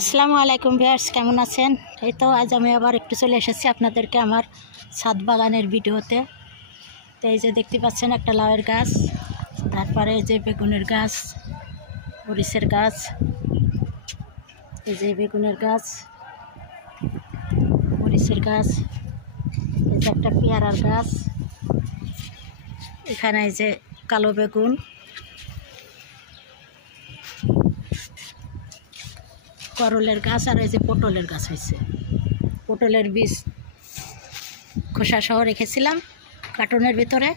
আসসালামু আলাইকুম ভিউয়ার্স, কেমন আছেন? এই তো আজ আমি আবার একটু চলে এসেছি আপনাদেরকে আমার ছাদ বাগানের ভিডিওতে। তো এই যে দেখতে পাচ্ছেন একটা লাউয়ের গাছ, তারপরে এই যে বেগুনের গাছ, মরিচের গাছ, এই যে বেগুনের গাছ, মরিচের গাছ, এই যে একটা পেয়ারার গাছ, এখানে এই যে কালো বেগুন, করলের গাছ, আর এই যে পটলের গাছ হয়েছে। পটলের বীজ খোসা সহ রেখেছিলাম কার্টনের ভিতরে,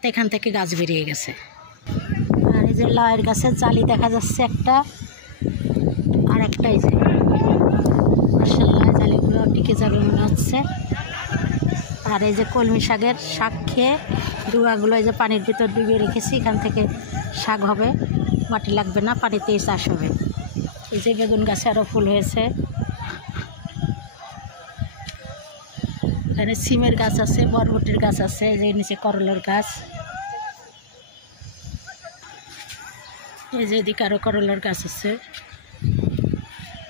তো এখান থেকে গাছ বেরিয়ে গেছে। আর এই যে লাউয়ের গাছের জালি দেখা যাচ্ছে একটা, আর একটা এই যে মাশাআল্লাহ জালিগুলো টিকে যাবে মনে হচ্ছে। আর এই যে কলমি শাকের শাক খেয়ে ডুয়াগুলো এই যে পানির ভিতর ডুবিয়ে রেখেছি, এখান থেকে শাক হবে, মাটি লাগবে না, পানিতেই চাষ হবে। এই যে বেগুন গাছে আরও ফুল হয়েছে। এখানে সিমের গাছ আছে, বরবটির গাছ আছে, এই যে নিচে করলার গাছ, এই যে এদিকে আরও করলার গাছ আছে,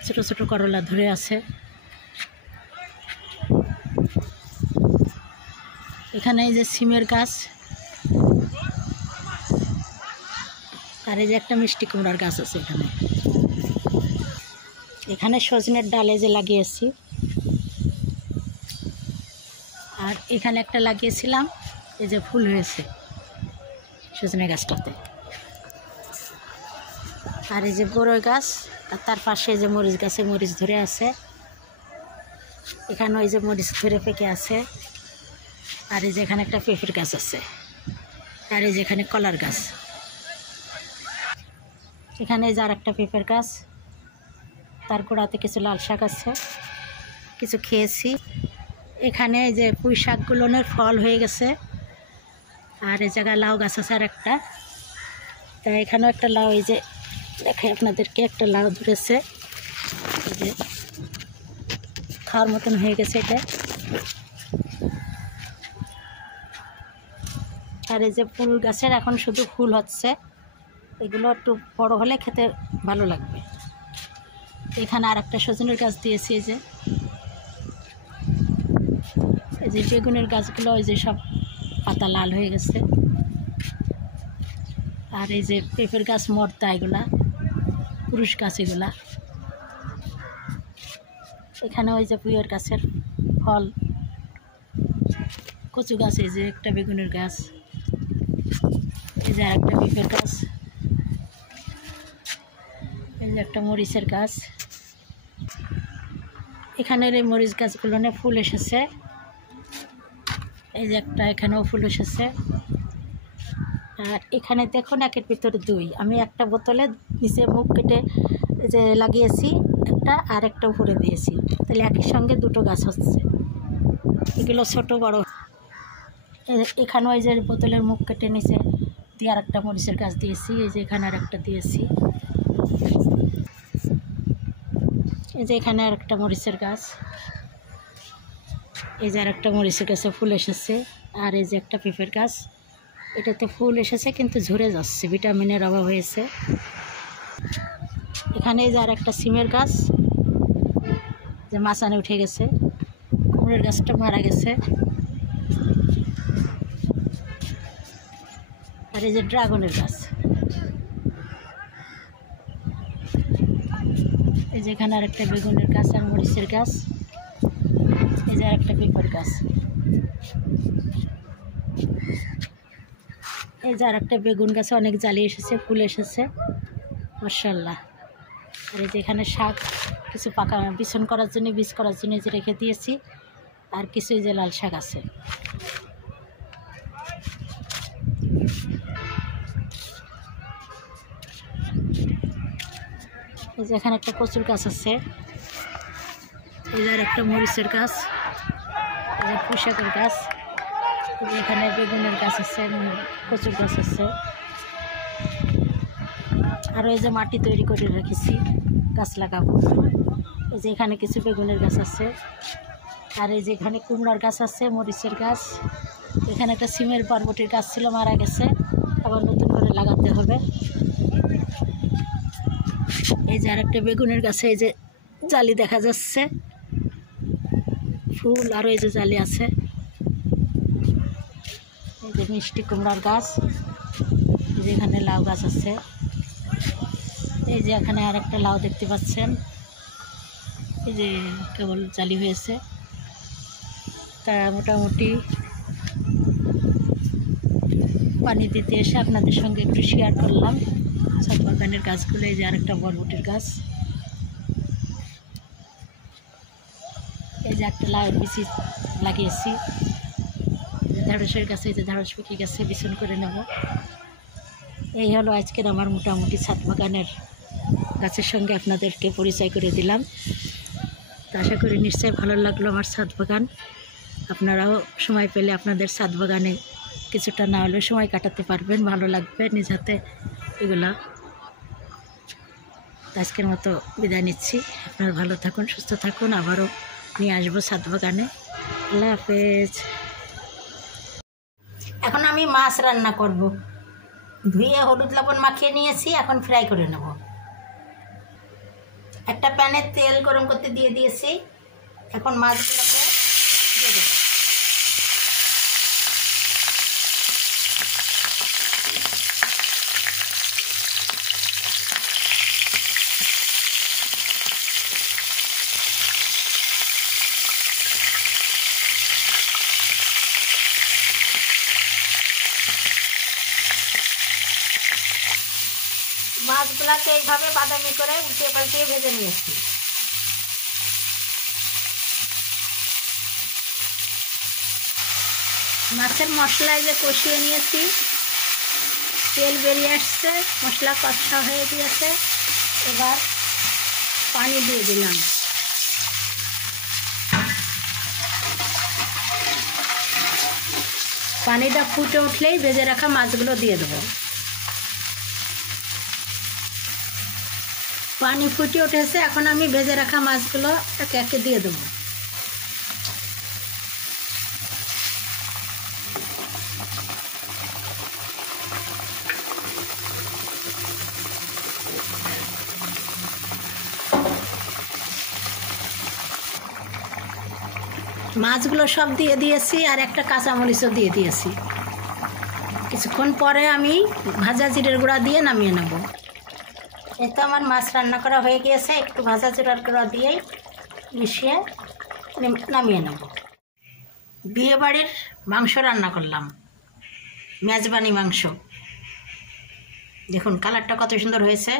ছোট ছোট করলা ধরে আছে। এখানে এই যে সিমের গাছ, আর এই যে একটা মিষ্টি কুমড়ার গাছ আছে। এখানে সজনের ডালে যে লাগিয়েছি, আর এখানে একটা লাগিয়েছিলাম, এই যে ফুল হয়েছে সজনে গাছটাতে। আর এই যে বড়ই গাছ, আর তার পাশে যে মরিচ গাছে মরিচ ধরে আছে, এখানে ওই যে মরিচ ধরে পেকে আছে। আর এই যে এখানে একটা পেঁপের গাছ আছে, আর এই যে এখানে কলার গাছ, এখানে যার একটা পেঁপের গাছ, তার গোড়াতে কিছু লাল শাক আছে, কিছু খেয়েছি। এখানে এই যে পুঁই শাকগুলোর ফল হয়ে গেছে। আর এই জায়গায় লাউ গাছ আছে আর একটা, তাই এখানেও একটা লাউ, এই যে দেখে আপনাদেরকে একটা লাউ ধরেছে, এই যে খাওয়ার মতন হয়ে গেছে এটা। আর এই যে ফুল গাছের এখন শুধু ফুল হচ্ছে, এগুলো একটু বড় হলে খেতে ভালো লাগবে। এখানে আর একটা সজনের গাছ দিয়েছি, এই যে বেগুনের গাছগুলো ওই যে সব পাতা লাল হয়ে গেছে। আর এই যে পেঁপের গাছ মর্তা, এগুলা পুরুষ গাছ এগুলা। এখানে ওই যে পুঁইয়ের গাছের ফল, কচু গাছ, এই যে একটা বেগুনের গাছ, এই যে আর একটা পেঁপের গাছ, এই যে একটা মরিচের গাছ। এখানের এই মরিচ গাছগুলো না ফুল এসেছে, এই যে একটা এখানেও ফুল এসেছে। আর এখানে দেখুন একের ভিতরে দুই, আমি একটা বোতলে নিচে মুখ কেটে যে লাগিয়েছি একটা, আর একটা উপরে দিয়েছি, তাহলে একই সঙ্গে দুটো গাছ হচ্ছে। এগুলো ছোট বড়। এখানে ওই যে বোতলের মুখ কেটে নিচে দিয়ে আর একটা মরিচের গাছ দিয়েছি, এই যে এখানে আর একটা দিয়েছি, এই যে এখানে আর একটা মরিচের গাছ, এই যে আর একটা মরিচের গাছে ফুল এসেছে। আর এই যে একটা পেঁপের গাছ, এটাতে ফুল এসেছে কিন্তু ঝরে যাচ্ছে, ভিটামিনের অভাব হয়েছে। এখানে এই যে আর একটা সিমের গাছ, যে মাচানে উঠে গেছে, কুমড়োর গাছটা মারা গেছে। আর এই যে ড্রাগনের গাছ, এই যে এখানে আর একটা বেগুনের গাছ আর মরিচের গাছ, এই যে আর একটা পেঁপের গাছ, এই যে আর একটা বেগুন গাছে অনেক জালি এসেছে, ফুল এসেছে মাশাআল্লাহ। আর এই যে এখানে শাক কিছু পাকা বিছন করার জন্য, বীজ করার জন্য যে রেখে দিয়েছি, আর কিছু এই যে লাল শাক আছে। এই যে এখানে একটা কচুর গাছ আছে, এই যে আর একটা মরিচের গাছ, এই যে পুঁই শাকের গাছ, এই যে এখানে বেগুনের গাছ আছে, কচুর গাছ আছে। আর এই যে মাটি তৈরি করে রেখেছি গাছ লাগাবো। এই যে এখানে কিছু বেগুনের গাছ আছে, আর এই যে এখানে কুমড়ার গাছ আছে, মরিচের গাছ। এখানে একটা সিমের বরবটির গাছ ছিল, মারা গেছে, আবার নতুন করে লাগাতে হবে। এই যে আরেকটা বেগুনের গাছে এই যে জালি দেখা যাচ্ছে, ফুল, আরও এই যে জালি আছে। এই যে মিষ্টি কুমড়ার গাছ, এই যে এখানে লাউ গাছ আছে। এই যে এখানে আরেকটা লাউ দেখতে পাচ্ছেন, এই যে কেবল জালি হয়েছে। তা মোটামুটি পানি দিতে এসে আপনাদের সঙ্গে একটু শেয়ার করলাম ছাদ বাগানের গাছগুলো। এই যে আরেকটা বরবটির গাছ, এই যে একটা লাউ বিচি লাগিয়েছি। ঢেঁড়সের গাছে এই যে ঢেঁড়স পেকে গেছে, বিছন করে নেব। এই হলো আজকের আমার মোটামুটি ছাদ বাগানের গাছের সঙ্গে আপনাদেরকে পরিচয় করে দিলাম। তো আশা করি নিশ্চয়ই ভালো লাগলো আমার ছাদ বাগান। আপনারাও সময় পেলে আপনাদের ছাদ বাগানে কিছুটা না হলেও সময় কাটাতে পারবেন, ভালো লাগবে নিজ হাতে এগুলা। আজকের মতো বিদায় নিচ্ছি। আপনারা ভালো থাকুন, সুস্থ থাকুন, আবারও নিয়ে আসবো ছাদ বাগানে। আল্লাহ হাফেজ। এখন আমি মাছ রান্না করব। ধুয়ে হলুদ লবণ মাখিয়ে নিয়েছি, এখন ফ্রাই করে নেব। একটা প্যানে তেল গরম করতে দিয়ে দিয়েছি, এখন মাছগুলোকে দিয়ে দেবো। মাছগুলাকে এইভাবে বাদামি করে উল্টে পাল্টিয়ে ভেজে নিয়েছি। মাছের মশলা যে কষিয়ে নিয়েছি, তেল বেরিয়ে আসছে, মশলা কষা হয়ে গিয়েছে। এবার পানি দিয়ে দিলাম। পানিটা ফুটে উঠলেই ভেজে রাখা মাছগুলো দিয়ে দেবো। পানি ফুটে উঠেছে, এখন আমি ভেজে রাখা মাছগুলো একে একে দিয়ে দেবো। মাছগুলো সব দিয়ে দিয়েছি, আর একটা কাঁচামরিচও দিয়ে দিয়েছি। কিছুক্ষণ পরে আমি ভাজা জিরের গুঁড়া দিয়ে নামিয়ে নেব। এই তো আমার মাছ রান্না করা হয়ে গিয়েছে, একটু ভাজা জিরার গুঁড়া দিয়েই মিশিয়ে নামিয়ে নেব। বিয়েবাড়ির মাংস রান্না করলাম, মেজবানি মাংস। দেখুন কালারটা কত সুন্দর হয়েছে।